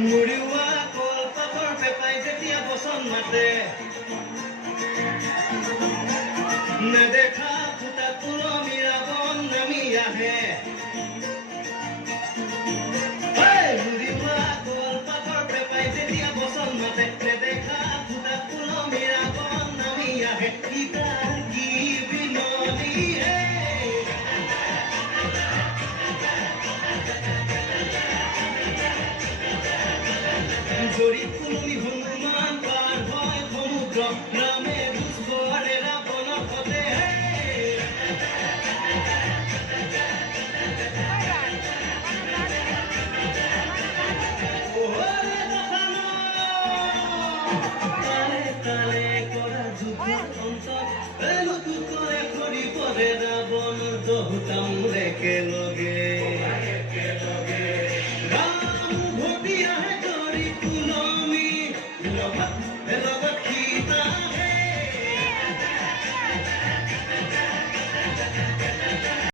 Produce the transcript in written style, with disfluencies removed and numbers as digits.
মুড়িওয়া কলপাতৰ পেপাই যেতিয়া বচন মাতে নেদেখা ফুটা তুলমী ৰাৱণ নামি আহে মুড়িওৱা কলপাতৰ পেপাই যেতিয়া বচন মাতে নেদেখা ফুটা তুলমী ৰাৱণ নামি আহে গীতাৰ কি বিননি হে জড়িত তুলনি হনুমান পাৰ হয় সমুদ্ৰ ৰামে বুজবৰে ৰাৱণৰ সতে তালে তালে কৰা যুদ্ধৰ অন্তত কৰে সৰি পৰে ৰাৱণ দহুতাম ৰেকে